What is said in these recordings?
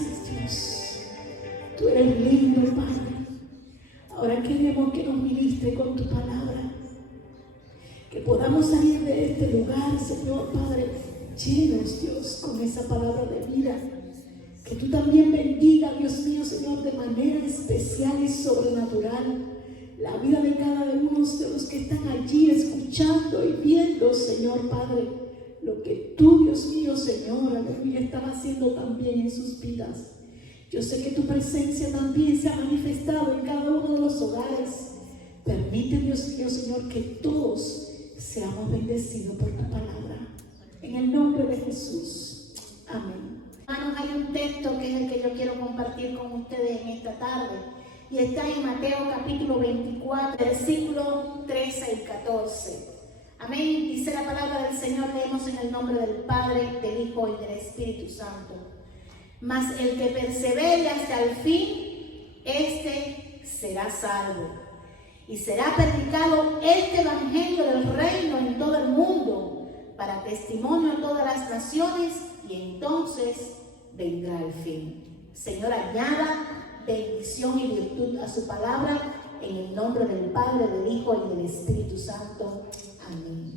Gracias, Dios. Tú eres lindo, Padre. Ahora queremos que nos ministre con tu palabra. Que podamos salir de este lugar, Señor Padre, llenos, Dios, con esa palabra de vida. Que tú también bendiga, Dios mío, Señor, de manera especial y sobrenatural la vida de cada uno de los que están allí escuchando y viendo, Señor Padre, lo que tú, Dios mío, Señor, aleluya, estás haciendo también en sus vidas. Yo sé que tu presencia también se ha manifestado en cada uno de los hogares. Permite, Dios mío, Señor, que todos seamos bendecidos por tu palabra. En el nombre de Jesús. Amén. Hermanos, hay un texto que es el que yo quiero compartir con ustedes en esta tarde. Y está en Mateo capítulo 24, versículos 13 y 14. Amén. Dice la palabra del Señor, leemos en el nombre del Padre, del Hijo y del Espíritu Santo. Mas el que persevere hasta el fin, este será salvo. Y será predicado este evangelio del reino en todo el mundo, para testimonio a todas las naciones, y entonces vendrá el fin. Señor, añada bendición y virtud a su palabra, en el nombre del Padre, del Hijo y del Espíritu Santo. Amén.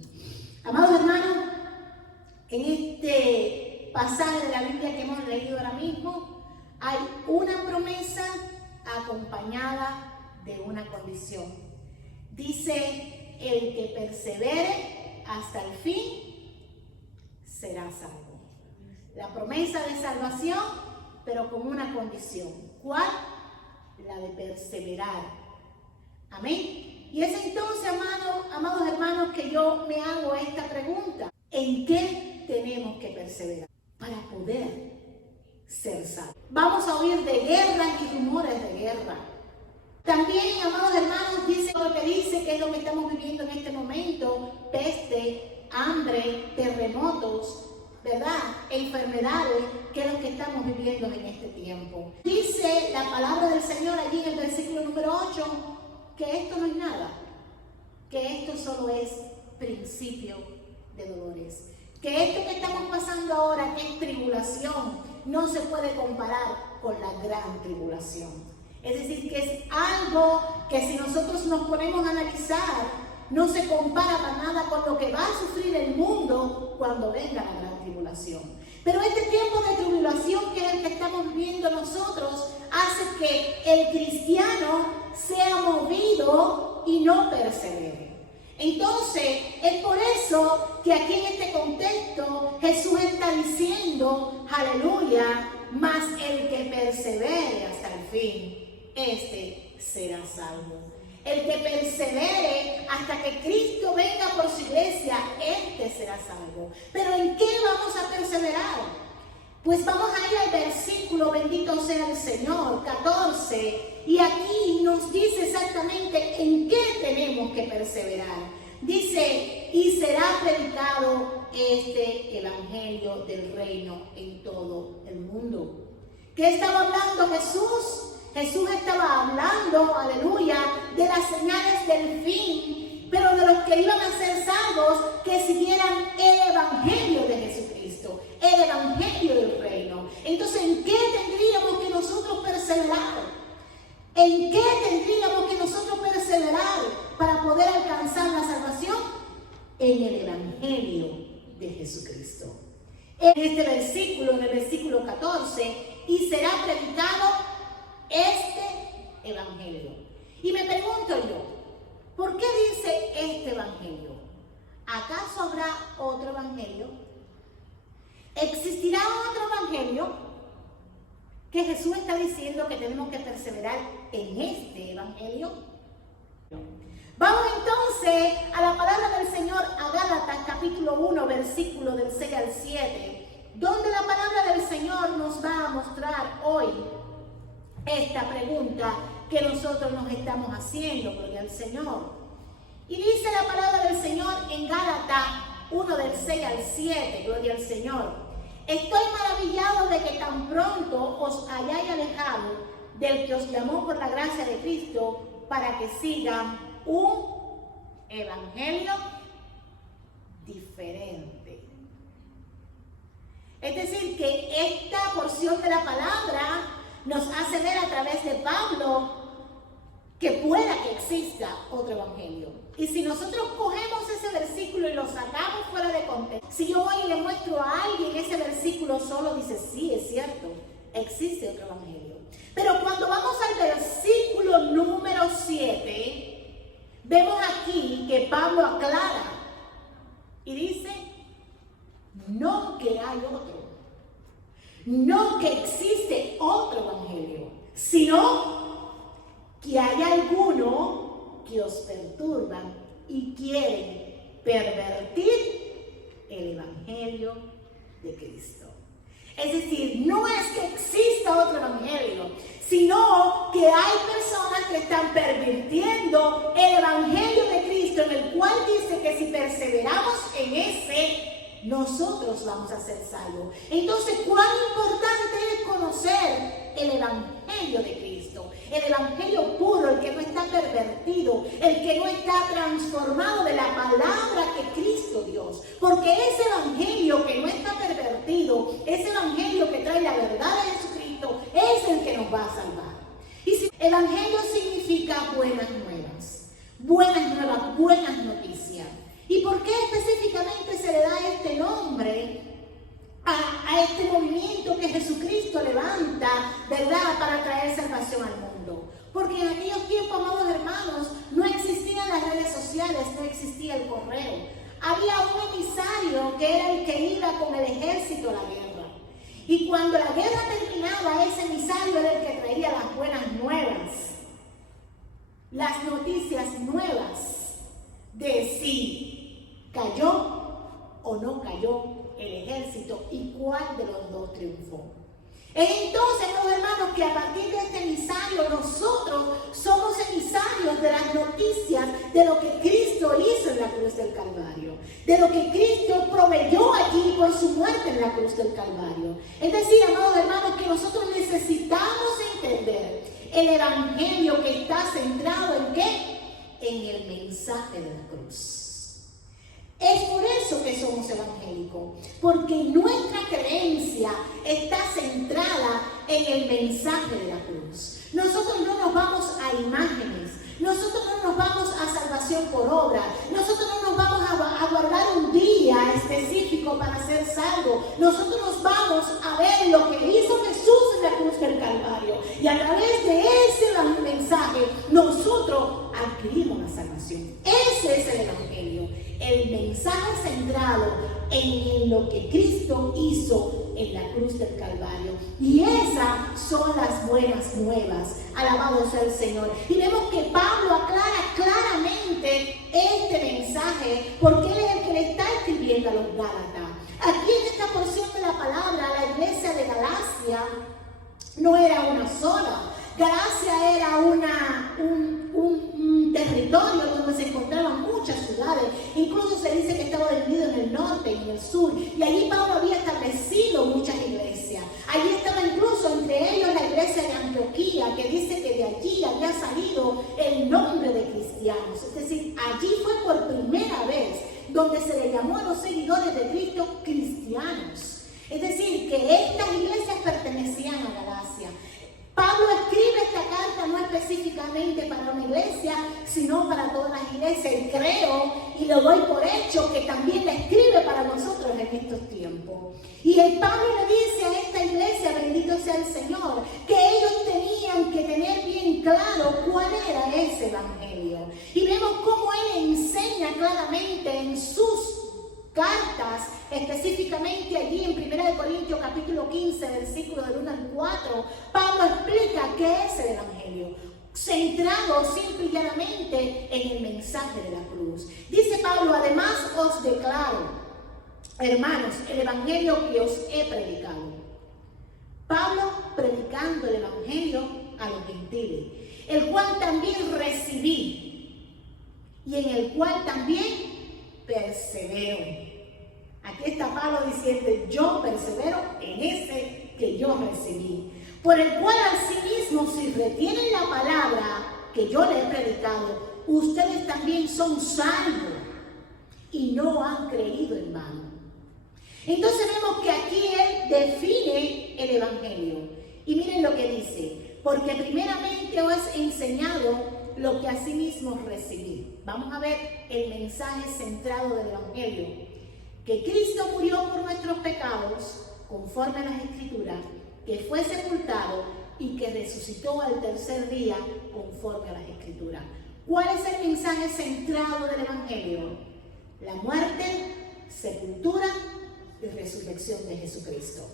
Amados hermanos, en este pasaje de la Biblia que hemos leído ahora mismo, hay una promesa acompañada de una condición. Dice, el que persevere hasta el fin será salvo. La promesa de salvación, pero con una condición. ¿Cuál? La de perseverar. Amén. Y es entonces, amados hermanos, que yo me hago esta pregunta. ¿En qué tenemos que perseverar para poder ser salvos? Vamos a oír de guerras y rumores de guerra. También, amados hermanos, dice lo que dice, que es lo que estamos viviendo en este momento: peste, hambre, terremotos, ¿verdad? Enfermedades, que es lo que estamos viviendo en este tiempo. Dice la palabra del Señor allí en el versículo número 8, que esto no es nada, que esto solo es principio de dolores. Que esto que estamos pasando ahora, que es tribulación, no se puede comparar con la gran tribulación. Es decir, que es algo que si nosotros nos ponemos a analizar, no se compara para nada con lo que va a sufrir el mundo cuando venga la gran tribulación. Pero este tiempo de tribulación, que es el que estamos viviendo nosotros, hace que el cristiano sea movido y no persevere. Entonces, es por eso que aquí en este contexto Jesús está diciendo, aleluya, mas el que persevere hasta el fin, este será salvo. El que persevere hasta que Cristo venga por su iglesia, este será salvo. ¿Pero en qué vamos a perseverar? Pues vamos a ir al versículo, bendito sea el Señor, 14. Y aquí nos dice exactamente en qué tenemos que perseverar. Dice, y será predicado este evangelio del reino en todo el mundo. ¿Qué estaba hablando Jesús? Jesús estaba hablando, aleluya, de las señales del fin, pero de los que iban a ser salvos, que siguieran el evangelio de Jesucristo, el evangelio del reino. Entonces, ¿en qué tendríamos que nosotros perseverar? ¿En qué tendríamos que nosotros perseverar para poder alcanzar la salvación? En el evangelio de Jesucristo. En este versículo, en el versículo 14, y será predicado este evangelio. Y me pregunto yo, ¿por qué dice este evangelio? ¿Acaso habrá otro evangelio? ¿Existirá otro evangelio? Que Jesús está diciendo que tenemos que perseverar en este evangelio. Vamos entonces a la palabra del Señor, a Gálatas capítulo 1, versículo del 6 al 7, donde la palabra del Señor nos va a mostrar hoy esta pregunta que nosotros nos estamos haciendo, gloria al Señor. Y dice la palabra del Señor en Gálatas 1 del 6 al 7, gloria al Señor. Estoy maravillado de que tan pronto os hayáis alejado del que os llamó por la gracia de Cristo para que sigan un evangelio diferente. Es decir, que esta porción de la palabra nos hace ver a través de Pablo que pueda que exista otro evangelio. Y si nosotros cogemos ese versículo y lo sacamos fuera de contexto, si yo hoy le muestro a alguien ese versículo solo, dice, sí, es cierto, existe otro evangelio. Pero cuando vamos al versículo número 7, vemos aquí que Pablo aclara y dice, no que hay otro, no que existe otro evangelio, sino que hay alguno que os perturban y quieren pervertir el evangelio de Cristo. Es decir, no es que exista otro evangelio, sino que hay personas que están pervirtiendo el evangelio de Cristo, en el cual dice que si perseveramos en ese, nosotros vamos a ser salvos. Entonces, cuán importante es conocer el evangelio de Cristo, el evangelio puro, el que no está pervertido, el que no está transformado de la palabra que Cristo Dios, porque ese evangelio que no está pervertido, ese evangelio que trae la verdad de Jesucristo, es el que nos va a salvar. Y si evangelio significa buenas nuevas, buenas noticias. ¿Y por qué específicamente se le da este nombre a este movimiento que Jesucristo levanta, ¿verdad?, para traer salvación al mundo? Porque en aquellos tiempos, amados hermanos, no existían las redes sociales, no existía el correo. Había un emisario que era el que iba con el ejército a la guerra. Y cuando la guerra terminaba, ese emisario era el que traía las buenas nuevas, las noticias nuevas de si cayó o no cayó el ejército y cuál de los dos triunfó. Entonces, los hermanos, que a partir de este emisario nosotros somos emisarios de las noticias de lo que Cristo hizo en la cruz del Calvario, de lo que Cristo proveyó allí por su muerte en la cruz del Calvario. Es decir, amados hermanos, que nosotros necesitamos entender el evangelio que está centrado en ¿qué? En el mensaje de la cruz. Es por eso que somos evangélicos, porque nuestra creencia está centrada en el mensaje de la cruz. Nosotros no nos vamos a imágenes, nosotros no nos vamos a salvación por obra, nosotros no nos vamos a guardar un día específico para ser salvos. Nosotros nos vamos a ver lo que hizo Jesús en la cruz del Calvario, y a través de ese mensaje nosotros adquirimos la salvación. Ese es el evangelio, el mensaje centrado en lo que Cristo hizo en la cruz del Calvario. Y esas son las buenas nuevas. Alabado sea el Señor. Y vemos que Pablo aclara claramente este mensaje, porque él es el que le está escribiendo a los Gálatas. Aquí en esta porción de la palabra, la iglesia de Galacia no era una sola. Galacia era un territorio donde se encontraban muchas ciudades. Incluso se dice que estaba dividido en el norte y en el sur. Y allí Pablo había establecido muchas iglesias. Allí estaba incluso entre ellos la iglesia de Antioquía, que dice que de allí había salido el nombre de cristianos. Es decir, allí fue por primera vez donde se le llamó a los seguidores de Cristo cristianos. Es decir, que estas iglesias pertenecían a Galacia. Pablo escribe esta carta no específicamente para una iglesia, sino para todas las iglesias. Y creo, y lo doy por hecho, que también la escribe para nosotros en estos tiempos. Y el Pablo le dice a esta iglesia, bendito sea el Señor, que ellos tenían que tener bien claro cuál era ese evangelio. Y vemos cómo él enseña claramente en sus cartas, específicamente allí en 1 Corintios capítulo 15, versículo del 1 al 4, Pablo explica qué es el evangelio, centrado simple y llanamente en el mensaje de la cruz. Dice Pablo: además os declaro, hermanos, el evangelio que os he predicado. Pablo predicando el evangelio a los gentiles, el cual también recibí y en el cual también persevero. Aquí está Pablo diciendo: yo persevero en ese que yo recibí, por el cual asimismo, si retienen la palabra que yo les he predicado, ustedes también son salvos y no han creído en vano. Entonces vemos que aquí él define el evangelio. Y miren lo que dice, porque primeramente os he enseñado lo que asimismo recibí. Vamos a ver el mensaje centrado del Evangelio, que Cristo murió por nuestros pecados, conforme a las Escrituras, que fue sepultado y que resucitó al tercer día, conforme a las Escrituras. ¿Cuál es el mensaje centrado del Evangelio? La muerte, sepultura y resurrección de Jesucristo.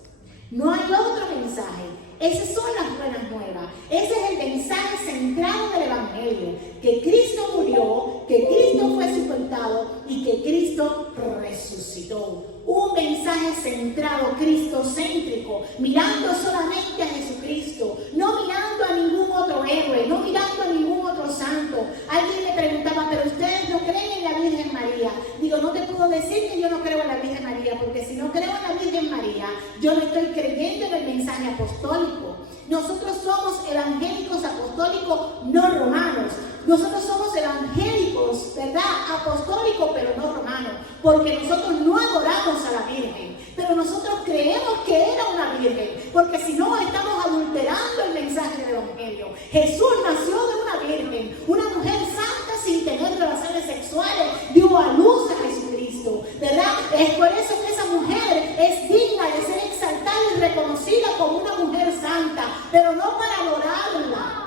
No hay otro mensaje. Esas son las buenas nuevas. Ese es el mensaje centrado del Evangelio. Que Cristo murió, que Cristo fue sepultado y que Cristo resucitó. Un mensaje centrado, cristocéntrico, mirando solamente a Jesucristo, no mirando a ningún otro héroe, no mirando a ningún otro santo. Alguien me preguntaba, pero ustedes no creen en la Virgen María. Digo, no te puedo decir que yo no creo en la Virgen María, porque si no creo en la Virgen María, yo no estoy creyendo en el mensaje apostólico. Nosotros somos evangélicos apostólicos, no romanos. Nosotros somos evangélicos, ¿verdad? Apostólicos, pero no romanos, porque nosotros no adoramos a la Virgen, pero nosotros creemos que era una Virgen, porque si no estamos adulterando el mensaje del Evangelio. Jesús nació de una Virgen, una mujer santa sin tener relaciones sexuales, dio a luz a Jesucristo, ¿verdad? Es por eso que esa mujer es digna de ser exaltada y reconocida como una mujer santa, pero no para adorarla,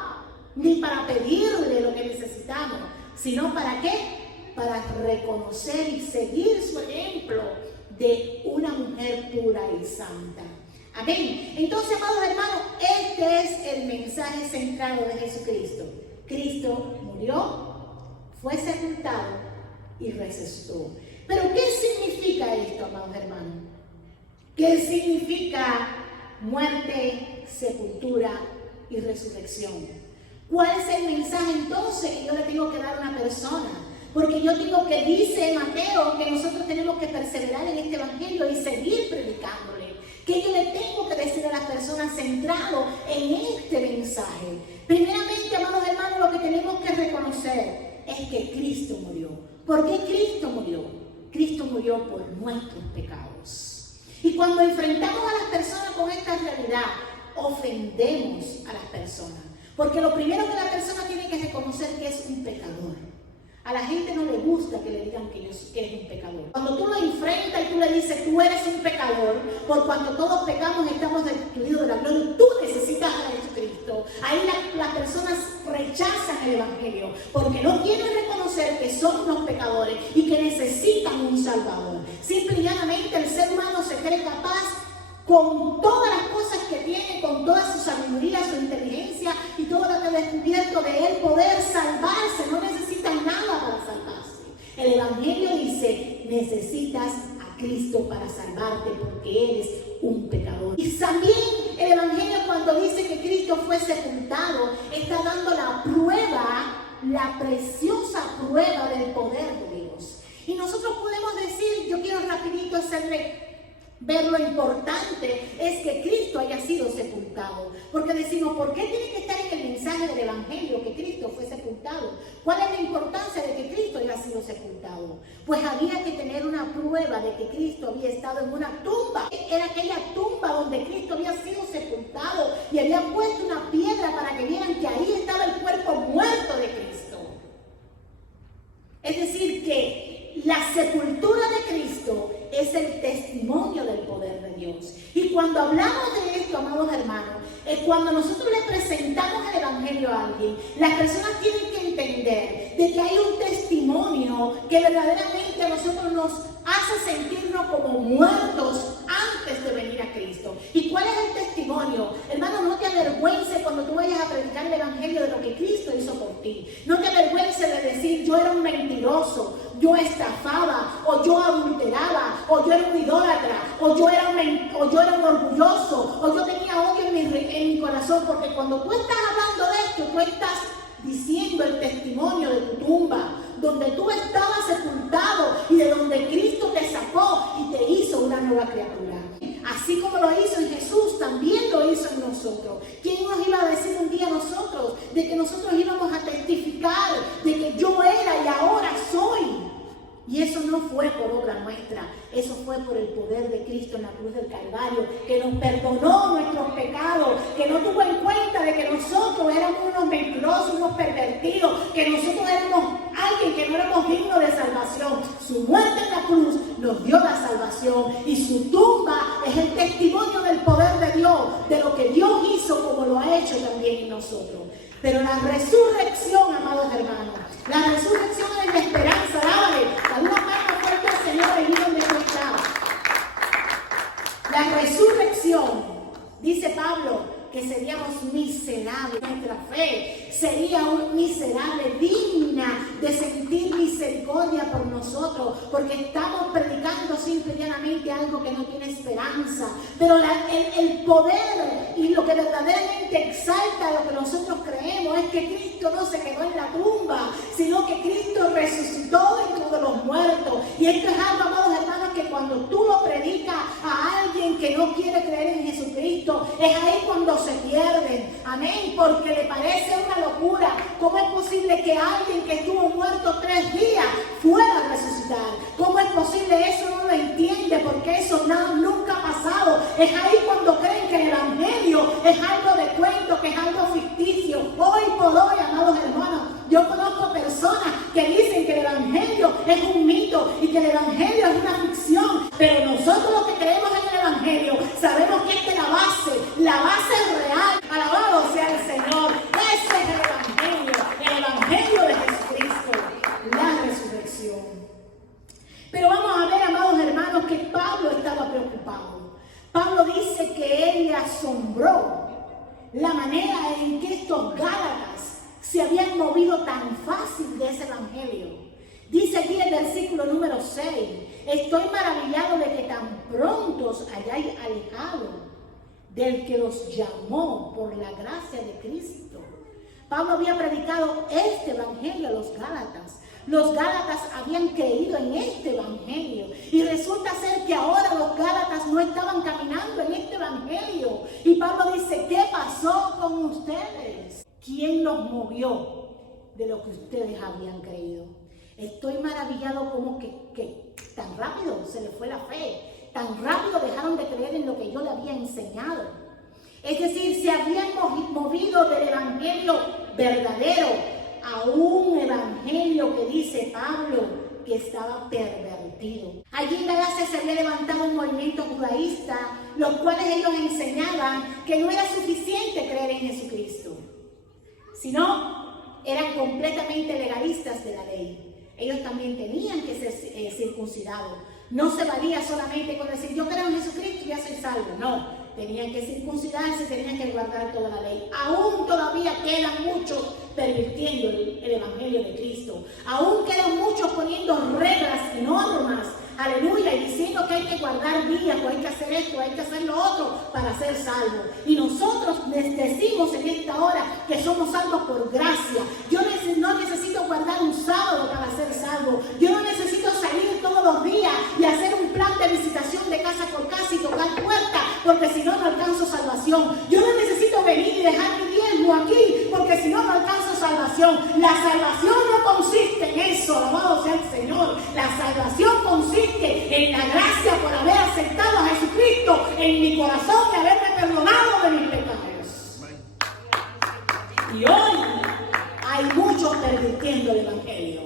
ni para pedirle lo que necesitamos, sino ¿para qué? Para reconocer y seguir su ejemplo de una mujer pura y santa. Amén. Entonces, amados hermanos, este es el mensaje centrado de Jesucristo. Cristo murió, fue sepultado y resucitó. Pero ¿qué significa esto, amados hermanos? ¿Qué significa muerte, sepultura y resurrección? ¿Cuál es el mensaje entonces que yo le tengo que dar a una persona? Porque yo digo que dice Mateo que nosotros tenemos que perseverar en este evangelio y seguir predicándole. ¿Qué yo le tengo que decir a las personas centrado en este mensaje? Primeramente, amados hermanos, lo que tenemos que reconocer es que Cristo murió. ¿Por qué Cristo murió? Cristo murió por nuestros pecados. Y cuando enfrentamos a las personas con esta realidad, ofendemos a las personas. Porque lo primero que la persona tiene que reconocer que es un pecador. A la gente no le gusta que le digan que es un pecador. Cuando tú lo enfrentas y tú le dices, tú eres un pecador, por cuando todos pecamos estamos destituidos de la gloria, tú necesitas a Jesucristo. Ahí las personas rechazan el evangelio, porque no quieren reconocer que son unos pecadores y que necesitan un salvador. Simple y llanamente el ser humano se cree capaz, con todas las cosas que tiene, con toda su sabiduría, su inteligencia y todo lo que ha descubierto de él, poder salvarse. No necesita nada para salvarse. El evangelio dice, necesitas a Cristo para salvarte porque eres un pecador. Y también el evangelio, cuando dice que Cristo fue sepultado, está dando la prueba, la preciosa prueba del poder de Dios. Y nosotros podemos decir, yo quiero rapidito ver lo importante es que Cristo haya sido sepultado. Porque decimos, ¿por qué tiene que estar en el mensaje del evangelio que Cristo fue sepultado? ¿Cuál es la importancia de que Cristo haya sido sepultado? Pues había que tener una prueba de que Cristo había estado en una tumba. Era aquella tumba donde Cristo había sido sepultado y había puesto una piedra para que vieran que ahí estaba el cuerpo muerto de Cristo. Es decir, que la sepultura de Cristo es el testimonio del poder de Dios. Y cuando hablamos de esto, amados hermanos, es cuando nosotros le presentamos el evangelio a alguien, las personas tienen que entender de que hay un testimonio que verdaderamente a nosotros nos hace sentirnos como muertos antes de venir a Cristo. ¿Y cuál es el testimonio? Hermano, no te avergüences cuando tú vayas a predicar el evangelio de lo que Cristo hizo por ti. No te avergüences de decir, yo era un mentiroso, yo estafaba, o yo adulteraba, o yo era un idólatra, o yo era un orgulloso, o yo tenía odio en mi corazón. Porque cuando tú estás hablando de esto, tú estás diciendo el testimonio de tu tumba, donde tú estabas sepultado y de donde Cristo te sacó y te hizo una nueva criatura. Así como lo hizo en Jesús, también lo hizo en nosotros. ¿Quién nos iba a decir un día a nosotros de que nosotros íbamos a testificar de que yo era y ahora soy? Y eso no fue por obra nuestra, eso fue por el poder de Cristo en la cruz del Calvario, que nos perdonó nuestros pecados, que no que nosotros éramos alguien que no éramos dignos de salvación. Su muerte en la cruz nos dio la salvación y su tumba es el testimonio del poder de Dios, de lo que Dios hizo como lo ha hecho también en nosotros. Pero la resurrección, amados hermanos, la resurrección es la esperanza. Dale una mano fuerte al Señor ahí donde tú estás. La resurrección, dice Pablo, que seríamos miserables. Nuestra fe sería miserable, digna de sentir misericordia por nosotros, porque estamos predicando simple y llanamente algo que no tiene esperanza. Pero el poder y lo que verdaderamente exalta lo que nosotros creemos es que Cristo no se quedó en la tumba, sino que Cristo resucitó de entre los muertos. Y esto es algo, amados hermanos, que cuando tú lo predicas a alguien que no quiere creer en Jesucristo, es ahí cuando se pierden. Amén, porque le parece una locura. ¿Cómo es posible que alguien que estuvo muerto 3 días fuera a resucitar? ¿Cómo es posible? Eso no lo entiende, porque eso nunca ha pasado. Es ahí cuando creen que el evangelio es algo de cuento, que es algo ficticio. Hoy por hoy, amados hermanos, yo conozco personas que dicen que el evangelio es un mito y que el evangelio es una ficción, pero nosotros los que creemos en el evangelio sabemos que esta es la base es real. Alabado sea el Señor. Ese es el evangelio de Jesucristo, la resurrección. Pero vamos a ver, amados hermanos, que Pablo estaba preocupado. Pablo dice que él le asombró la manera en que estos Gálatas se habían movido tan fácil de ese evangelio. Dice aquí en el versículo número 6, estoy maravillado de que tan pronto os hayáis alejado del que los llamó por la gracia de Cristo. Pablo había predicado este evangelio a los Gálatas. Los Gálatas habían creído en este evangelio. Y resulta ser que ahora los Gálatas no estaban caminando en este evangelio. Y Pablo dice, ¿qué pasó con ustedes? ¿Quién los movió de lo que ustedes habían creído? Estoy maravillado como que tan rápido se les fue la fe. Tan rápido dejaron de creer en lo que yo le había enseñado. Es decir, se habían movido del evangelio verdadero a un evangelio que dice Pablo que estaba pervertido. Allí en Galacia se había levantado un movimiento judaísta, los cuales ellos enseñaban que no era suficiente creer en Jesucristo, sino eran completamente legalistas de la ley. Ellos también tenían que ser circuncidados. No se valía solamente con decir, yo creo en Jesucristo y ya soy salvo. No, tenían que circuncidarse, tenían que guardar toda la ley. Aún todavía quedan muchos pervirtiendo el evangelio de Cristo. Aún quedan muchos poniendo reglas y normas, aleluya, y diciendo que hay que guardar días, o hay que hacer esto, hay que hacer lo otro para ser salvos. Y nosotros les decimos en esta hora que somos salvos por gracia. Yo no necesito guardar un sábado para ser salvo. Yo no necesito salir todos los días y hacer un plan de visitación de casa por casa y tocar puertas, porque si no, no alcanzo salvación. Yo no necesito venir y dejar mi diezmo aquí, porque si no, no alcanzo salvación. La salvación no consiste en eso, alabado sea el Señor. La salvación consiste en la gracia por haber aceptado a Jesucristo en mi corazón y haberme perdonado de mis pecados. Y hoy hay muchos pervirtiendo el evangelio.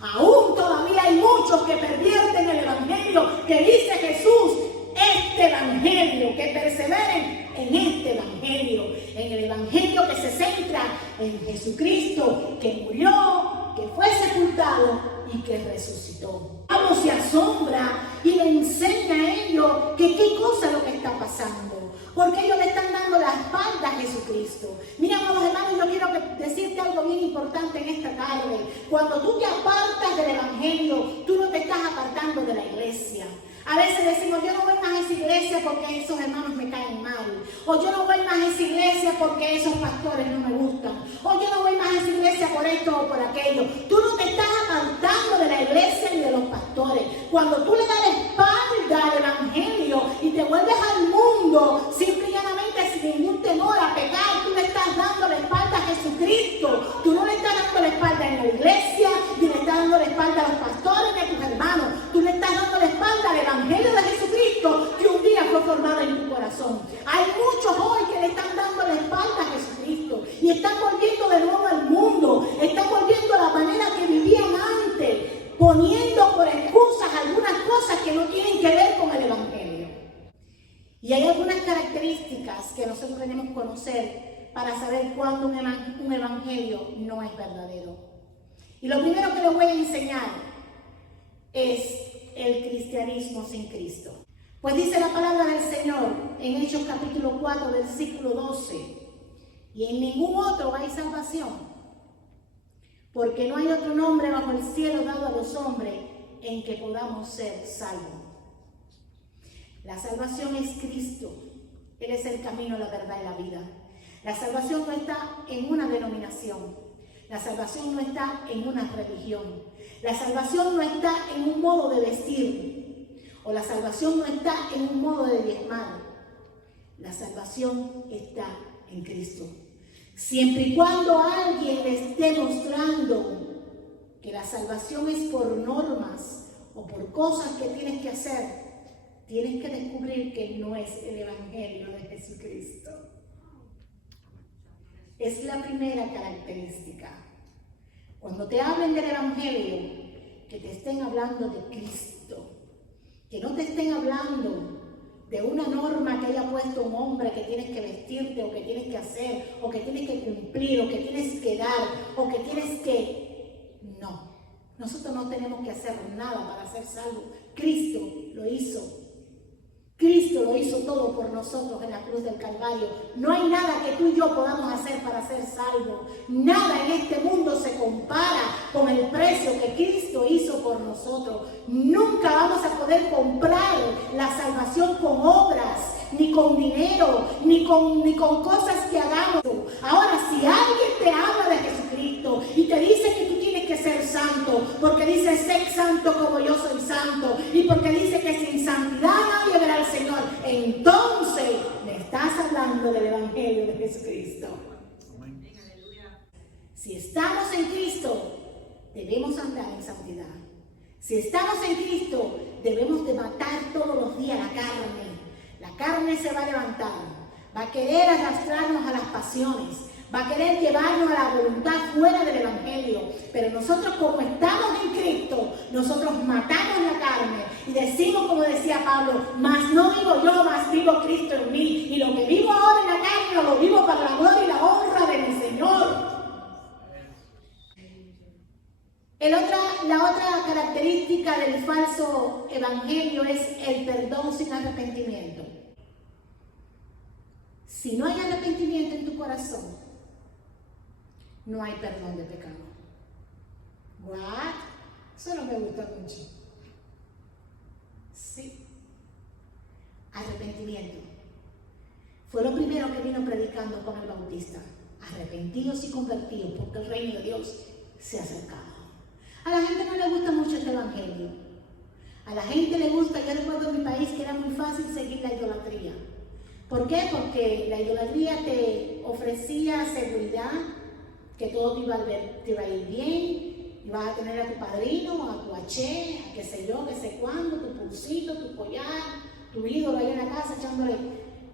Aún todavía hay muchos que pervierten el evangelio que dice Jesús. Este evangelio, que perseveren en este evangelio, en el evangelio que se centra en Jesucristo, que murió, que fue sepultado y que resucitó. Pablo se asombra y le enseña a ellos que qué cosa es lo que está pasando, porque ellos le están dando la espalda a Jesucristo. Mira, amados hermanos, yo quiero decirte algo bien importante en esta tarde. Cuando tú te apartas del evangelio, tú no te estás apartando de la iglesia. A veces decimos, yo no voy más a esa iglesia porque esos hermanos me caen mal. O yo no voy más a esa iglesia porque esos pastores no me gustan. O yo no voy más a esa iglesia por esto o por aquello. Tú no te estás apartando de la iglesia ni de los pastores. Cuando tú le das la espalda al evangelio y te vuelves al mundo, simple y llanamente sin ningún temor a pecar, tú le estás dando la espalda a Jesucristo. Tú no le estás dando la espalda en la iglesia, ni le estás dando la espalda a los pastores ni a tus hermanos. Tú le estás dando la espalda al evangelio de Jesucristo que un día fue formado en tu corazón. Hay muchos hoy que le están dando la espalda a Jesucristo y están volviendo de nuevo al mundo, están que nosotros tenemos que conocer para saber cuándo un evangelio no es verdadero. Y lo primero que les voy a enseñar es el cristianismo sin Cristo. Pues dice la palabra del Señor en Hechos capítulo 4, versículo 12, y en ningún otro hay salvación, porque no hay otro nombre bajo el cielo dado a los hombres en que podamos ser salvos. La salvación es Cristo. Él es el camino, la verdad y la vida. La salvación no está en una denominación. La salvación no está en una religión. La salvación no está en un modo de vestir. O la salvación no está en un modo de diezmar. La salvación está en Cristo. Siempre y cuando alguien le esté mostrando que la salvación es por normas o por cosas que tienes que hacer, tienes que descubrir que no es el evangelio de Jesucristo. Es la primera característica. Cuando te hablen del evangelio, que te estén hablando de Cristo. Que no te estén hablando de una norma que haya puesto un hombre que tienes que vestirte, o que tienes que hacer, o que tienes que cumplir, o que tienes que dar, o que tienes que... No, nosotros no tenemos que hacer nada para ser salvos. Cristo lo hizo. Cristo lo hizo todo por nosotros en la cruz del Calvario. No hay nada que tú y yo podamos hacer para ser salvos. Nada en este mundo se compara con el precio que Cristo hizo por nosotros. Nunca vamos a poder comprar la salvación con obras, ni con dinero, ni con cosas que hagamos. Ahora, si alguien te habla de Jesucristo y te dice que tú tienes que ser santo, porque dice, sé santo como yo soy santo, y porque dice que sin santidad nadie verá al Señor, entonces me estás hablando del evangelio de Jesucristo. Si estamos en Cristo, debemos andar en santidad. Si estamos en Cristo, debemos de matar todos los días la carne. La carne se va a levantar, va a querer arrastrarnos a las pasiones, va a querer llevarnos a la voluntad fuera del evangelio. Pero nosotros, como estamos en Cristo, nosotros matamos la carne y decimos, como decía Pablo, mas no vivo yo, mas vivo Cristo en mí. Y lo que vivo ahora en la carne, lo vivo para la gloria y la honra de mi Señor. La otra característica del falso evangelio es el perdón sin arrepentimiento. Si no hay arrepentimiento en tu corazón, no hay perdón de pecado. ¿What? Eso no me gusta mucho. Sí. Arrepentimiento. Fue lo primero que vino predicando Juan el Bautista. Arrepentidos y convertidos, porque el reino de Dios se ha acercado. A la gente no le gusta mucho este evangelio. A la gente le gusta, yo recuerdo en mi país que era muy fácil seguir la idolatría. ¿Por qué? Porque la idolatría te ofrecía seguridad, que todo te iba a ir bien, ibas a tener a tu padrino, a tu haché, a qué sé yo, qué sé cuándo, tu pulsito, tu collar, tu ídolo ahí en la casa echándole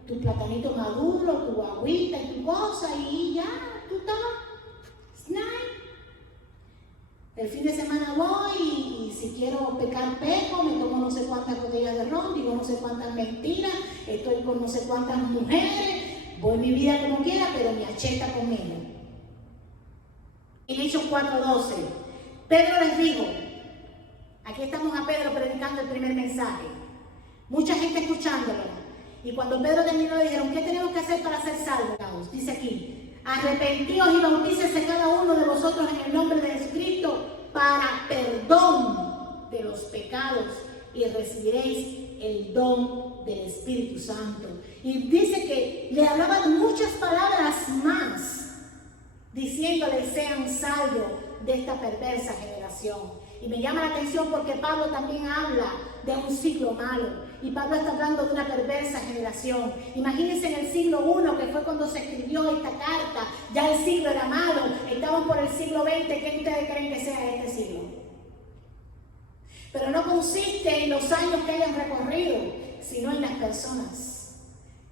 tu platanito maduro, tu agüita y tu cosa, y ya, tú estás snack. El fin de semana voy y si quiero pecar, peco, me tomo no sé cuántas botellas de ron, digo no sé cuántas mentiras, estoy con no sé cuántas mujeres, voy mi vida como quiera, pero mi acheta conmigo. En Hechos 4:12, Pedro les dijo, aquí estamos a Pedro predicando el primer mensaje, mucha gente escuchándolo, y cuando Pedro terminó le dijeron, ¿qué tenemos que hacer para ser salvos? Dice aquí, arrepentíos y bautícese cada uno de vosotros en el nombre de Jesucristo para perdón de los pecados y recibiréis el don del Espíritu Santo. Y dice que le hablaban muchas palabras más, diciéndole sean salvos de esta perversa generación. Y me llama la atención porque Pablo también habla de un siglo malo. Y Pablo está hablando de una perversa generación. Imagínense en el siglo I, que fue cuando se escribió esta carta, ya el siglo era malo. Estamos por el siglo XX. ¿Qué ustedes creen que sea este siglo? Pero no consiste en los años que hayan recorrido, sino en las personas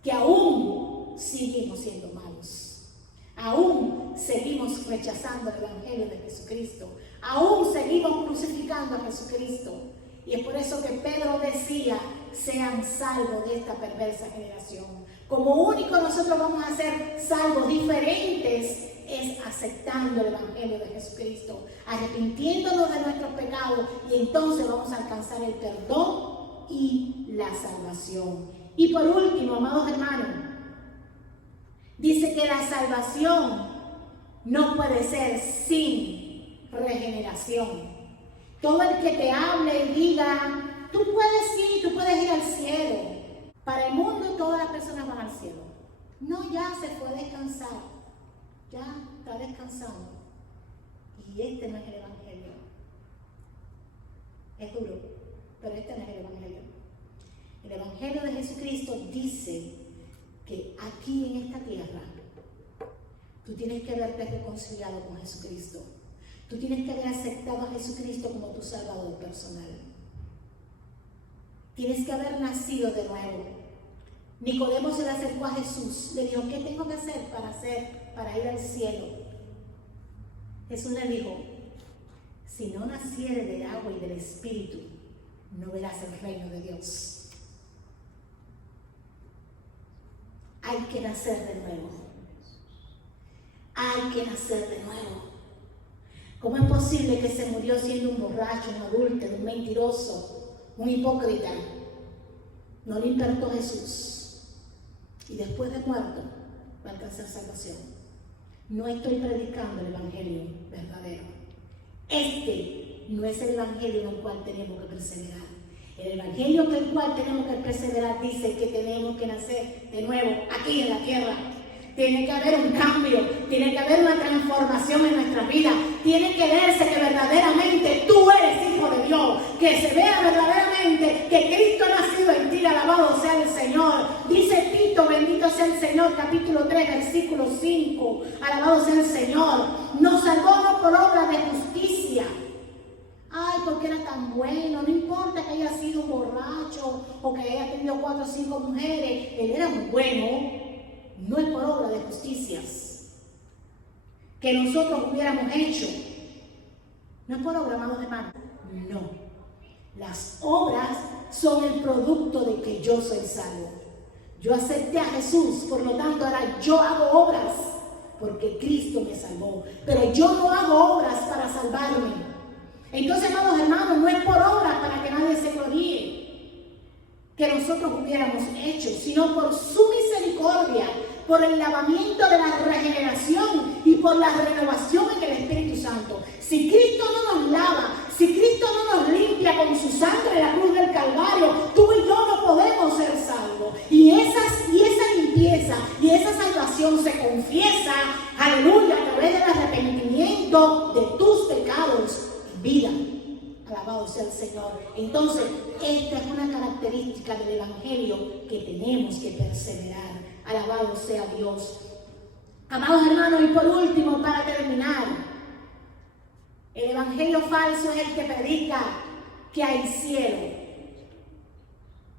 que aún seguimos siendo malos. Aún seguimos rechazando el evangelio de Jesucristo. Aún seguimos crucificando a Jesucristo. Y es por eso que Pedro decía, sean salvos de esta perversa generación. Como único nosotros vamos a ser salvos diferentes es aceptando el Evangelio de Jesucristo, arrepintiéndonos de nuestros pecados, y entonces vamos a alcanzar el perdón y la salvación. Y por último, amados hermanos, dice que la salvación no puede ser sin regeneración. Todo el que te hable y diga, tú puedes ir al cielo. Para el mundo todas las personas van al cielo. No, ya se fue a descansar. Ya está descansando. Y este no es el Evangelio. Es duro, pero este no es el Evangelio. El Evangelio de Jesucristo dice que aquí en esta tierra tú tienes que haberte reconciliado con Jesucristo. Tú tienes que haber aceptado a Jesucristo como tu Salvador personal. Tienes que haber nacido de nuevo. Nicodemo se le acercó a Jesús. Le dijo, ¿qué tengo que hacer para ir al cielo? Jesús le dijo, si no naciere del agua y del Espíritu, no verás el reino de Dios. Hay que nacer de nuevo. Hay que nacer de nuevo. ¿Cómo es posible que se murió siendo un borracho, un adúltero, un mentiroso, un hipócrita? No le importó Jesús. Y después de muerto va a alcanzar salvación. No estoy predicando el Evangelio verdadero. Este no es el Evangelio en el cual tenemos que perseverar. El Evangelio en el cual tenemos que perseverar dice que tenemos que nacer de nuevo aquí en la tierra. Tiene que haber un cambio, tiene que haber una transformación en nuestra vida. Tiene que verse que verdaderamente tú eres hijo de Dios, que se vea verdaderamente que Cristo ha nacido en ti, alabado sea el Señor. Dice Tito, bendito sea el Señor, capítulo 3, versículo 5, alabado sea el Señor. Nos salvó no por obra de justicia. Ay, porque era tan bueno, no importa que haya sido un borracho o que haya tenido 4 o 5 mujeres, él era muy bueno. No es por obra de justicias que nosotros hubiéramos hecho. No es por obra, amados hermanos. No. Las obras son el producto de que yo soy salvo. Yo acepté a Jesús, por lo tanto ahora yo hago obras porque Cristo me salvó. Pero yo no hago obras para salvarme. Entonces, amados hermanos, no es por obras para que nadie se gloríe que nosotros hubiéramos hecho, sino por su misericordia, por el lavamiento de la regeneración y por la renovación en el Espíritu Santo. Si Cristo no nos lava, si Cristo no nos limpia con su sangre en la cruz del Calvario, tú y yo no podemos ser salvos. Y esa limpieza y esa salvación se confiesa, aleluya, a través del arrepentimiento de tus pecados en vida. Alabado sea el Señor. Entonces, esta es una característica del Evangelio que tenemos que perseverar. Alabado sea Dios. Amados hermanos, y por último, para terminar, el Evangelio falso es el que predica que hay cielo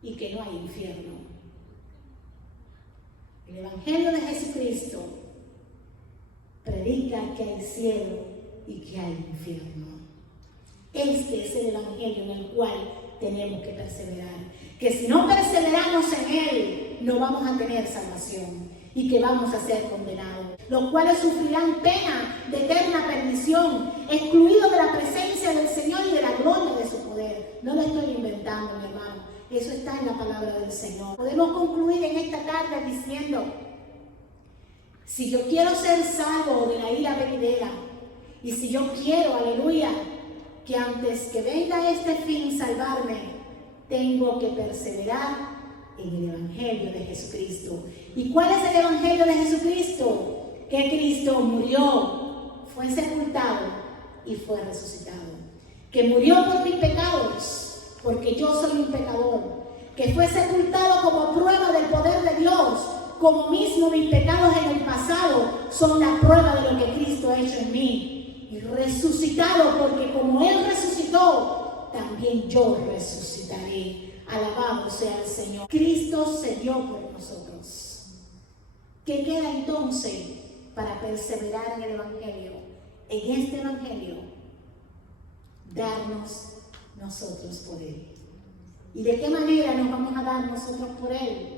y que no hay infierno. El Evangelio de Jesucristo predica que hay cielo y que hay infierno. Este es el Evangelio en el cual tenemos que perseverar. Que si no perseveramos en él, no vamos a tener salvación y que vamos a ser condenados, los cuales sufrirán pena de eterna perdición, excluidos de la presencia del Señor y de la gloria de su poder. No lo estoy inventando, mi hermano. Eso está en la palabra del Señor. Podemos concluir en esta tarde diciendo, si yo quiero ser salvo de la ira venidera, y si yo quiero, aleluya, que antes que venga este fin salvarme, tengo que perseverar en el Evangelio de Jesucristo. ¿Y cuál es el Evangelio de Jesucristo? Que Cristo murió, fue sepultado y fue resucitado. Que murió por mis pecados, porque yo soy un pecador. Que fue sepultado como prueba del poder de Dios, como mismo mis pecados en el pasado son la prueba de lo que Cristo ha hecho en mí. Y resucitado, porque como Él resucitó, también yo resucitaré. Alabado sea el Señor. Cristo se dio por nosotros. ¿Qué queda entonces para perseverar en el Evangelio? En este Evangelio, darnos nosotros por Él. ¿Y de qué manera nos vamos a dar nosotros por Él?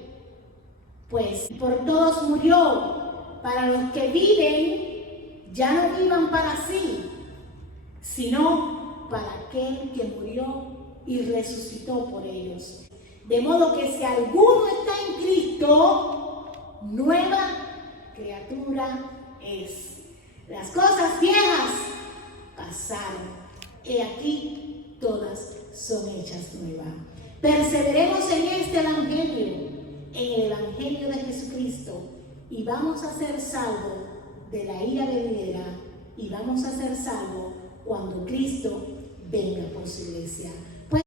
Pues por todos murió, para los que viven, ya no vivan para sí, sino para aquel que murió y resucitó por ellos. De modo que si alguno está en Cristo, nueva criatura es. Las cosas viejas pasaron, he aquí todas son hechas nuevas. Perseveremos en este evangelio, en el evangelio de Jesucristo, y vamos a ser salvos de la ira venidera, y vamos a ser salvos cuando Cristo venga por su iglesia.